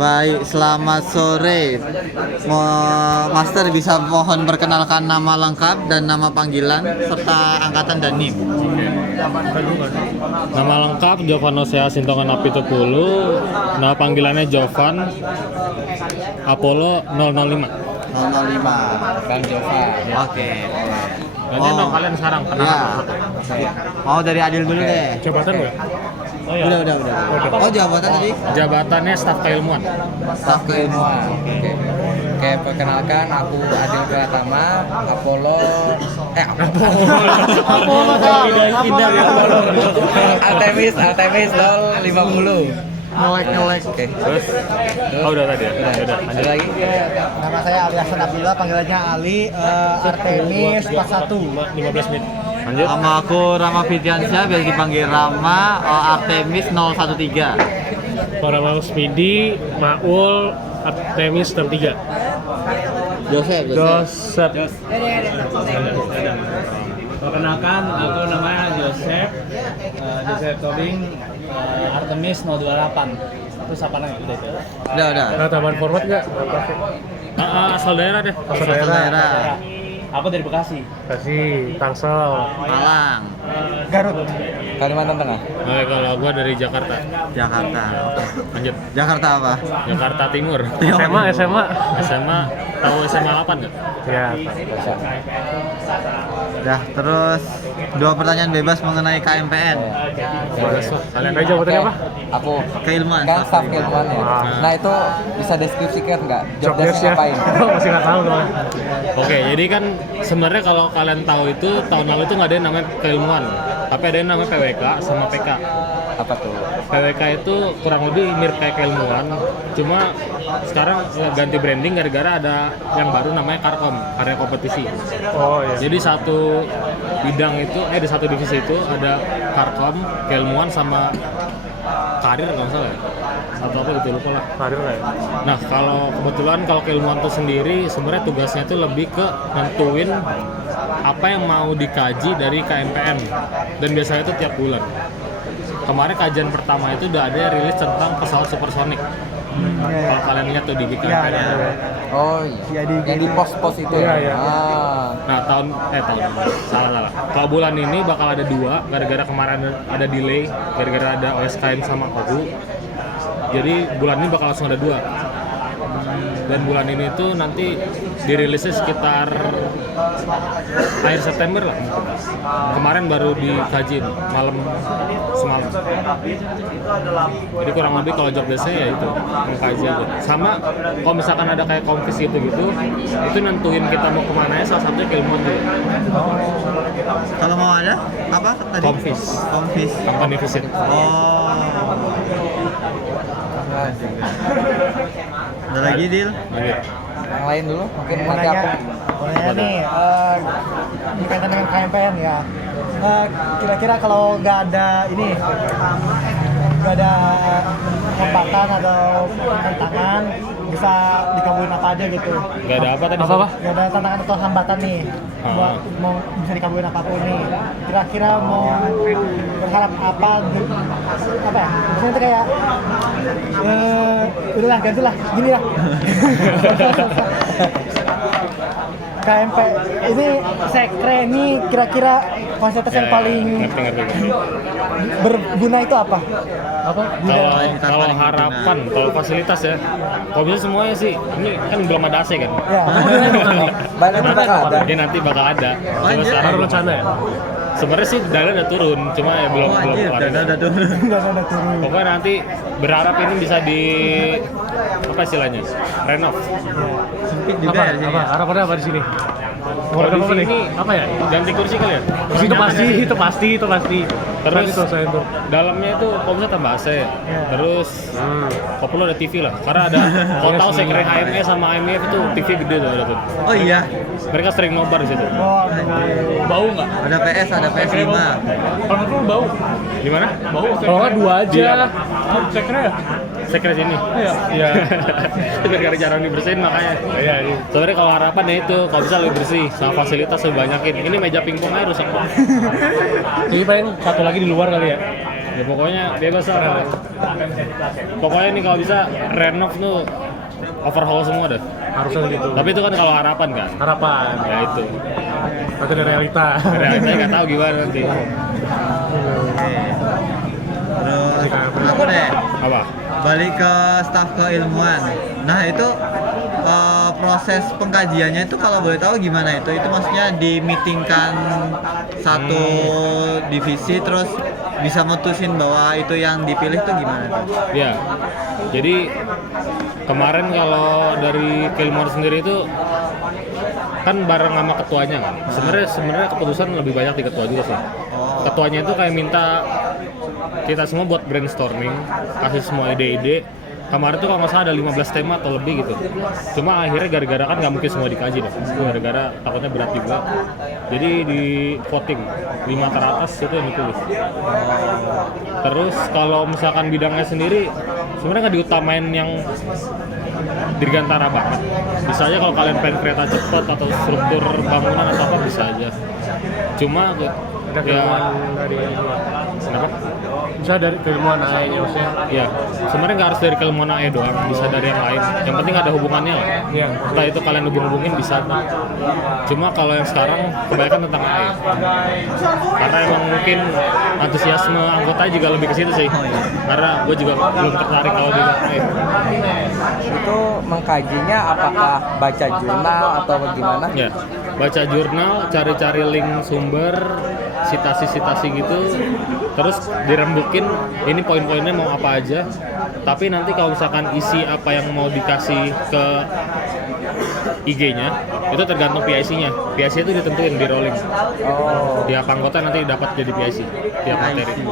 Baik, selamat sore. Master bisa mohon perkenalkan nama lengkap dan nama panggilan serta angkatan dan NIM. Nama lengkap Jovanosea Sintongan Apitupulu. Nama panggilannya Jovan Apollo 005. 005. Bang Jova. Oke. Nanti kalian sekarang kenalan Ya. Mau dari Adil dulu deh. Jabatan gue? Oh iya. Udah. Oh, jabatan tadi? Jabatannya staf keilmuan. Staf keilmuan. Oke, perkenalkan aku Adil Pratama, Apollo Artemis 050. Ngelek. Oke. Terus? Oh udah tadi ya? Udah. Lanjut lagi. Nama saya Ali Hasan Abdullah, panggilannya Ali, Artemis 41. 15 menit. Lanjut. Nama aku Rama Fitiansyah, biasa dipanggil Rama, Artemis 013. Para Speedy, Maul, Artemis 3. Joseph. Perkenalkan, aku namanya Joseph Tobing, Artemis 028. Terus apa lagi? Udah. Nah, tambahan format nggak? Asal daerah deh. Asal daerah. Aku dari Bekasi. Kasih Tangsel. Malang, Garut. Kalimantan Tengah. Oke, kalau gua dari Jakarta. Jakarta. Lanjut. Jakarta apa? Jakarta Timur. SMA. SMA. Tahu SMA 8 nggak? Ya. Dah, terus dua pertanyaan bebas mengenai KMPN. Kalian aja jabatannya apa? Aku Keilmuan. kan staff keilmuan ya. Nah itu bisa deskripsikan nggak? Job desk-nya ngapain? Masih nggak tahu teman. Oke, jadi kan sebenarnya kalau kalian tahu itu tahun lalu itu nggak ada yang namanya keilmuan, tapi ada yang namanya PWK sama PK. Apa tuh? PWK itu kurang lebih mirip kayak keilmuan, cuma sekarang ganti branding gara-gara ada yang baru namanya Karkom, karya kompetisi. Oh iya. Jadi satu bidang itu, di satu divisi itu ada Karkom, keilmuan sama karir kalau nggak salah ya. Atau apa gitu lupa lah. Karir lah ya. Nah kalau kebetulan kalau keilmuan itu sendiri sebenarnya tugasnya itu lebih ke nentuin apa yang mau dikaji dari KMPN dan biasanya itu tiap bulan. Kemarin kajian pertama itu udah ada rilis tentang pesawat supersonik. Kalau kalian lihat tuh di KMPN. Oh iya. Yang di pos-pos itu. Iya. Ah. Nah tahun salah. Kalau bulan ini bakal ada 2 gara-gara kemarin ada delay gara-gara ada OSKM sama Kogu. Jadi bulan ini bakal langsung ada 2. Dan bulan ini tuh nanti dirilisnya sekitar akhir September lah. Kemarin baru dikaji semalam. Jadi kurang lebih kalau job desk-nya ya itu mengkaji aja. Sama kalau misalkan ada kayak konfis gitu, itu nentuin kita mau kemana ya, salah satunya keilmuan dulu. Kalau mau ada apa tadi? Konfis. Company visit. Oh. Ada lagi, Dil? Lanjut. Yang lain dulu, mungkin Mau nanti aku. nanya nih, berkaitan dengan KMPN ya. Kira-kira kalau nggak ada hambatan atau tantangan, bisa dikabulin apa aja gitu? Gak ada apa tadi? Nggak ada tantangan atau hambatan nih, mau bisa dikabulin apapun nih. Kira-kira mau berharap apa ya? Maksudnya tuh kayak, udahlah gantilah, gini lah. KMP ini sekre ini kira-kira fasilitas yang paling ngerti. berguna itu apa? Kalau harapan, kalau fasilitas ya, kalau bisa semuanya sih. Ini kan belum ada AC kan? Ya. Banyak bakal ada. Ya nanti bakal ada. Cuma sekarang Baru rencana ya. Sebenarnya sih dana udah turun, cuma ya belum Dana udah turun. Udah ada turun. Pokoknya nanti berharap ini bisa di apa istilahnya? Renov. Sempit juga ya di sini. Harapannya apa di sini? Kalau di sini apa ya? Ganti kursi kali ya? Itu pasti. Terus dalamnya itu kalau bisa tambah AC. Terus kalau perlu ada TV lah. Karena ada kalau tahu sekre HME sama AMF itu TV gede tuh ada tuh. Oh iya. Mereka sering nobar di situ. Bau nggak? Ada PS5. Kalau menurut lu bau? Gimana? Bau. Kalau nggak 2 aja. Sekre ya? Sekre sini. Iya. Itu biar jarang dibersihin makanya. Iya. Sebenarnya kalau harapan ya itu kalau bisa lebih bersih, sama fasilitas lebih banyakin. Ini meja pingpong aja rusak. Jadi paling satu lagi di luar kali ya? Ya Ya pokoknya bebas lah. Pokoknya ini kalau bisa renov tuh overhaul semua dah. Harusnya gitu. Tapi itu kan kalau harapan kan. Harapan. Ya itu. Tapi ada realita. Realitanya nggak tahu gimana nanti. Terus aku deh Apa? balik ke staf keilmuan. Nah itu proses pengkajiannya itu kalau boleh tahu gimana itu? Itu maksudnya dimitingkan satu divisi terus bisa mutusin bahwa itu yang dipilih tuh gimana tuh? Ya. Jadi kemarin kalau dari keilmuan sendiri itu kan bareng sama ketuanya kan. Sebenarnya keputusan lebih banyak di ketua juga sih. Ketuanya itu kayak minta kita semua buat brainstorming, kasih semua ide-ide. Kemarin tuh kalau nggak salah ada 15 tema atau lebih gitu. Cuma akhirnya gara-gara kan nggak mungkin semua dikaji dong. Gara-gara takutnya berat juga. Jadi di voting 5 teratas itu yang ditulis. Terus kalau misalkan bidangnya sendiri sebenarnya nggak diutamain yang dirgantara banget. Bisa aja kalau kalian pengen kereta cepat atau struktur bangunan atau apa bisa aja. Cuma Ada keilmuan dari kenapa? bisa dari keilmuan AE maksudnya. Ya, sebenarnya nggak harus dari keilmuan AE doang, bisa dari yang lain. Yang penting ada hubungannya lah. Iya. Setelah itu kalian hubungin bisa. Cuma kalau yang sekarang kebanyakan tentang AE. Karena emang mungkin antusiasme anggota juga lebih ke situ sih. Karena gue juga belum tertarik kalau di AE. Itu mengkajinya apakah baca jurnal atau bagaimana? Ya, baca jurnal, cari-cari link sumber, sitasi-sitasi gitu, terus dirembukin ini poin-poinnya mau apa aja. Tapi nanti kalau misalkan isi apa yang mau dikasih ke IG-nya itu tergantung PIC-nya. PIC itu ditentuin di rolling. Oh, Tiap anggota nanti dapat jadi PIC tiap materi.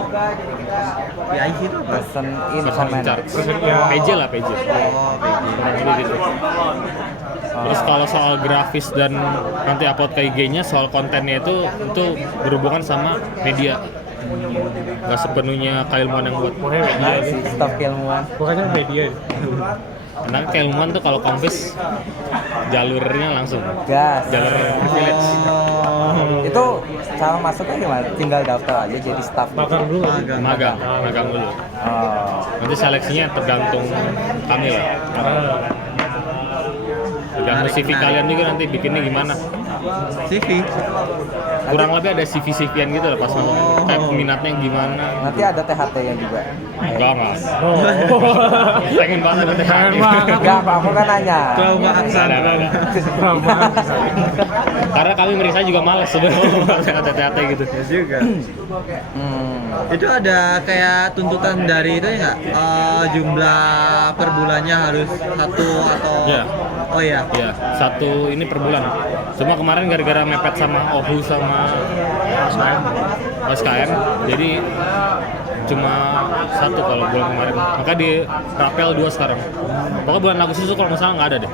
PIC itu apa? person in Person in command. charge. Ya. PJ lah PJ. Oh, PJ. Kurang lebih gitu. Terus kalau soal grafis dan nanti upload ke IG-nya, soal kontennya itu berhubungan sama media. Nggak sepenuhnya keilmuan yang buat. Pokoknya media Si staf keilmuan. Pokoknya media. Karena keilmuan tuh kalau kompis jalurnya langsung Gas. jalur privilege. Itu cara masuknya gimana? Tinggal daftar aja jadi staf. Makan dulu. Magang dulu. Oh. Nanti seleksinya tergantung kami lah. Tergantung CV kalian juga nanti bikinnya gimana. CV. Kurang lebih ada CV-CV-an gitu lah pas kayak peminatnya gimana. Nanti ada THT-nya juga. Enggak. Oh. Pengen banget nanti. Pengen banget. Enggak, Pak, aku kan nanya. Trauma aksan. Ada. Karena kami meriksa juga malas sebenarnya hati-hati gitu. Ya juga. Hmm. Itu ada kayak tuntutan dari itu ya nggak? Jumlah per bulannya harus satu atau? Iya. Oh iya. Ya, satu ini per bulan. Cuma kemarin gara-gara mepet sama OHU sama SKM, jadi cuma satu kalau bulan kemarin. Maka di rapel 2 sekarang. Pokoknya bulan Agustus itu kalau nggak salah nggak ada deh.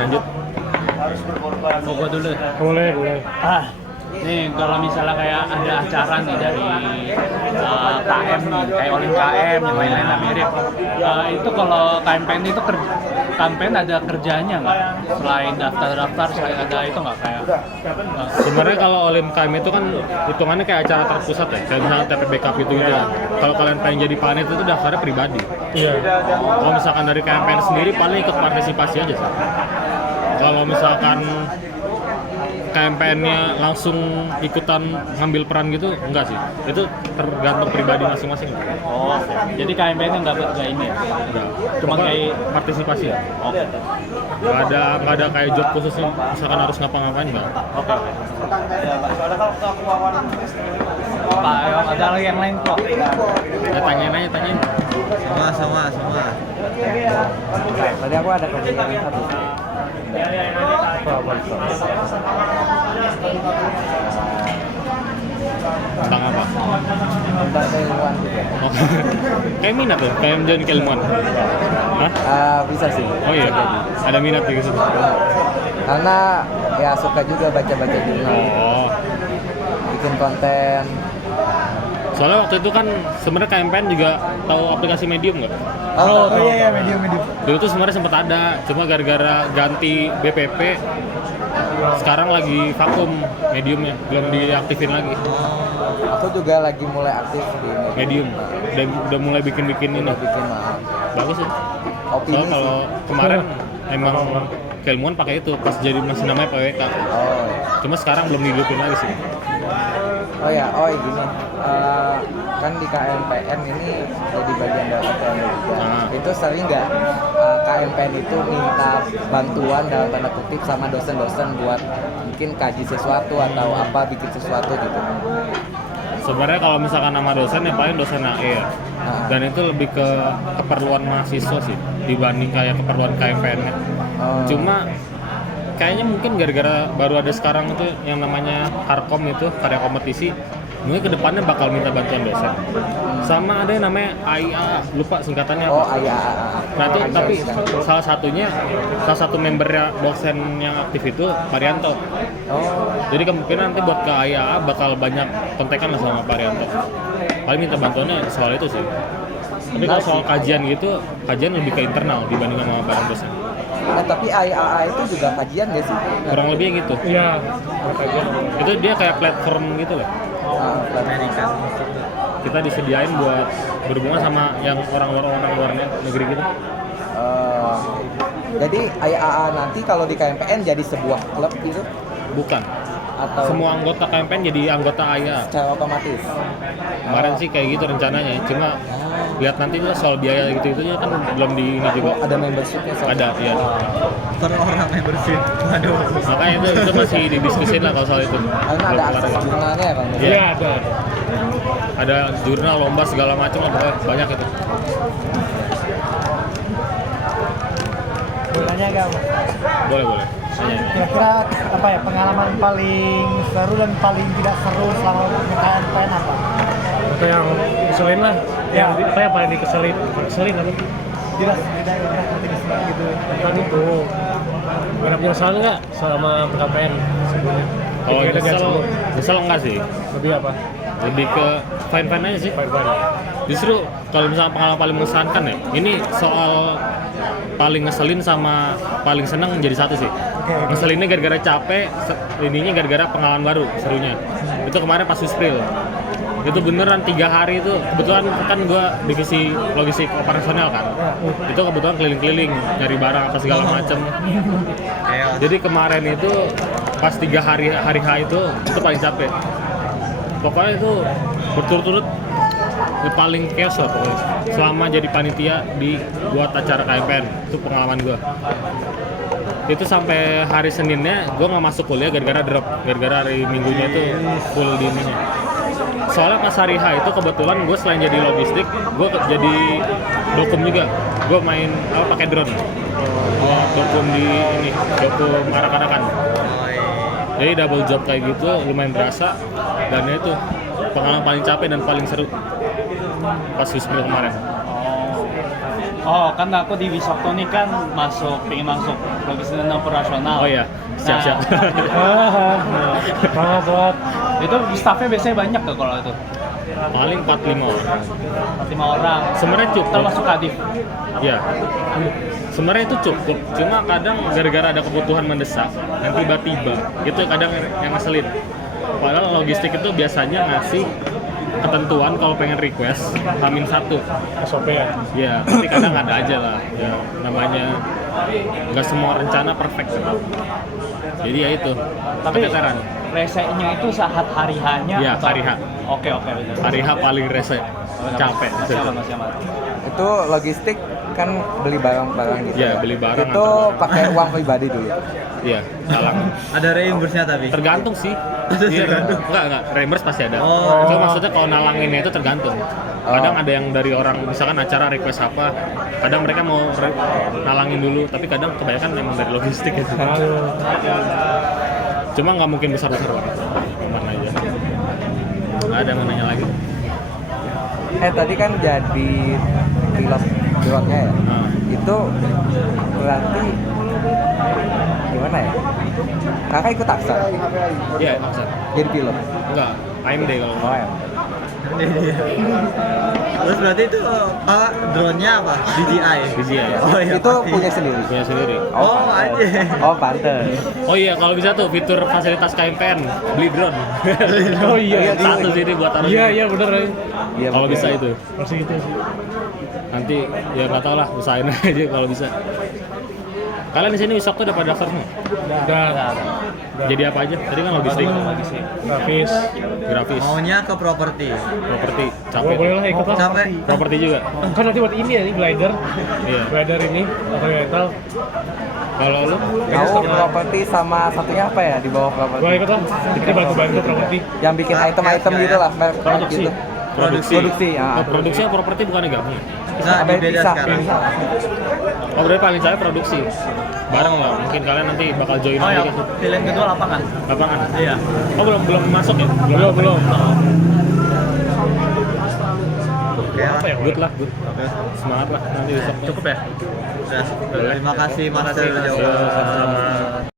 Lanjut. Gua dulu. Boleh. Nih kalau misalnya kayak ada acara nih dari KM nih, kayak Olim KM yang lain-lain lah mirip. Itu kalau campaign itu campaign ada kerjanya nggak? Selain daftar, selain ada itu nggak kayak? Sebenarnya kalau Olim KM itu kan hitungannya kayak acara terpusat ya, kayak misalnya TPBK gitu gitu. Kalau kalian pengen jadi panitia itu daftarnya pribadi. Iya. Kalau misalkan dari campaign sendiri paling ikut partisipasi aja sih. Kalau misalkan KMPN-nya langsung ikutan ngambil peran gitu, enggak sih. Itu tergantung pribadi masing-masing. Oh, jadi KMPN nggak ini ya? Enggak. Cuma kayak partisipasi ya. Oke. Nggak ada kayak job khususnya, misalkan harus ngapa-ngapain enggak. Oke. Pak, ada lagi yang lain kok? Ya tanyain aja. Sama. Tadi aku ada kepikiran satu. Tentang apa? Tentang keilmuan juga. Oh. Kayak minat tuh, kayak menjadi keilmuan. Hah? Bisa sih. Oh iya, ada minat di situ. Karena ya suka juga baca-baca jurnal, Oh. bikin konten. Soalnya waktu itu kan sebenarnya KMPN juga tahu aplikasi Medium nggak? Oh iya medium. Dulu tuh sebenarnya sempat ada, cuma gara-gara ganti BPP sekarang lagi vakum Mediumnya, belum diaktifin lagi. Aku juga lagi mulai aktif di Medium. Udah mulai bikin ini. bikin mah. Bagus sih. Opini Soalnya kalau kemarin emang keilmuan pakai itu pas jadi masih namanya PWK. Oh, iya. Cuma sekarang belum dihidupin lagi sih. Gini. Kan di KMPN ini jadi bagian dari KMPN juga. Itu sering nggak KMPN itu minta bantuan dalam tanda kutip sama dosen-dosen buat mungkin kaji sesuatu atau apa bikin sesuatu gitu. Sebenarnya kalau misalkan nama dosen ya paling dosen AE ya. Dan itu lebih ke keperluan mahasiswa sih dibanding kayak keperluan KMPN-nya. Cuma kayaknya mungkin gara-gara baru ada sekarang itu yang namanya Karkom itu karya kompetisi, mungkin kedepannya bakal minta bantuan dosen. Sama ada yang namanya AIA, lupa singkatannya apa. Oh, AIA. Nah itu tapi salah satu membernya dosen yang aktif itu Parianto. Jadi kemungkinan nanti buat ke AIA bakal banyak kontekan lah sama Parianto. Paling minta bantuannya soal itu sih. Tapi kalau soal kajian gitu, kajian lebih ke internal dibanding sama bareng dosen. Tapi AIA itu juga kajian nggak sih? Kurang lebih gitu. Iya. Itu dia kayak platform gitu loh. Amerika. Kita disediain buat berhubungan sama yang orang luar negeri gitu. Jadi AIA nanti kalau di KMPN jadi sebuah klub gitu Bukan. atau Semua anggota KMPN jadi anggota AIA. secara otomatis? Kemarin sih kayak gitu rencananya. Cuma lihat nanti tuh soal biaya gitu kan belum di ini juga. Ada membershipnya soalnya? Ada, iya. Per orang membership. Waduh. Makanya itu masih didiskusin lah kalau soal itu. Karena ada Belum kelar akses ya. jurnalnya ya Bang? Iya, ada jurnal, lomba segala macam lah, pokoknya banyak itu. Boleh nanya gak? Boleh. Tanya. Kira-kira apa ya pengalaman paling seru dan paling tidak seru selama KMPN apa? Atau yang keselin lah. Ya. Apa yang paling keselin apa? Tidak nanti kesini gitu. Kan itu. Ada penyesalan nggak selama KMPN sebelumnya? Kalau nyesel enggak sih, Lebih apa? lebih ke fine aja sih. Fine. Justru kalau misalnya pengalaman paling mengesankan ya, ini soal paling ngeselin sama paling seneng jadi satu sih. Ngeselinnya gara-gara capek, ininya gara-gara pengalaman baru serunya. Itu kemarin pas Uspril. Itu beneran 3 hari itu, kebetulan kan gue divisi logistik operasional kan. Itu kebetulan keliling-keliling nyari barang apa segala macem. Jadi kemarin itu pas 3 hari H itu paling capek. Pokoknya itu berturut-turut paling chaos lah pokoknya. Selama jadi panitia buat acara KMPN, itu pengalaman gue. Itu sampai hari Seninnya gue nggak masuk kuliah gara-gara drop, gara-gara hari Minggunya itu full di ininya. Soalnya pas hari H itu kebetulan gue selain jadi logistik, gue jadi dokum juga. Gue main pakai drone. Dokum di ini, dokum arak-arakan. Jadi double job kayak gitu lumayan berasa, dan itu pengalaman paling capek dan paling seru pas Wismil kemarin. Oh, kan aku di Wisokto nih kan pengen masuk logistik dan operasional. Oh iya, siap-siap. Banget. Itu staffnya biasanya banyak tuh kalau itu. Paling 4-5 orang. 5 orang. Sebenarnya cukup. Termasuk kadif. Iya. Sebenarnya itu cukup, cuma kadang gara-gara ada kebutuhan mendesak, dan tiba-tiba itu kadang yang ngeselin. Padahal logistik itu biasanya ngasih ketentuan kalau pengen request H-1 SOP ya? Ya, tapi kadang ada aja lah ya, namanya nggak semua rencana perfect kan. Jadi ya itu, Tapi keteteran. resenya itu saat hari H-nya? Iya, atau? hari H. Oke. Hari H paling rese, capek. Itu logistik kan beli barang-barang gitu. Iya, beli barang Itu atau- pakai uang pribadi dulu. Iya, salah. Ada reimburse-nya tapi. Tergantung sih. Iya, enggak, reimburse pasti ada. Oh. Cuma maksudnya kalau nalanginnya itu tergantung. Kadang ada yang dari orang, misalkan acara request apa, kadang mereka mau nalangin dulu, tapi kadang kebanyakan memang dari logistik gitu. Cuma nggak mungkin besar-besar banget. Aman aja. Nggak ada yang mau nanya lagi. Tadi kan jadi pilotnya ya. Nah. Itu berarti gimana ya? Kakak ikut taksa Iya, maksud. jadi pilot. Enggak, AMD kalau. Oh ya. Terus berarti itu drone-nya apa? DJI. DJI. Oh iya. Itu pasti. punya sendiri. Punya sendiri. Oh, aja. Oh, pantes. Oh iya, kalau bisa tuh fitur fasilitas KMPN beli drone. Oh iya. Satu sini buat taruh. Iya sini. iya bener. Iya, Kalau betul. bisa itu. Masih gitu sih. Nanti ya nggak tahu lah, usahain aja kalau bisa. Kalian di sini besok tuh udah pada daftar semua? Udah. Jadi apa aja? Tadi kan logistik, Grafis. grafis, Maunya ke properti. properti, Oh, capek. boleh lah ikut lah. Capek. Properti juga. Kan nanti buat ini ya, ini glider. Iya. Glider ini atau rental. Kalau lu? Kau properti sama satunya apa ya di bawah properti? Gua ikut lah. Kita bantu-bantu properti. Yang bikin item-item gitu lah, merek Produksi. gitu. Produksi, ya. Oh, produksi sama properti bukan gabung. Nah, Apa beda bisa, sekarang. bisa. Oh, berarti paling saya produksi. Bareng lah, mungkin kalian nanti bakal join Oh ya, lagi kan. pilihan kedua lapangan. Lapangan. Iya. Oh, belum masuk ya? Belum. Oke lah. Good lah, good. Oke. Semangat lah nanti besok. Cukup ya? Udah. Terima kasih Mas Makasih, Mas. Jawa.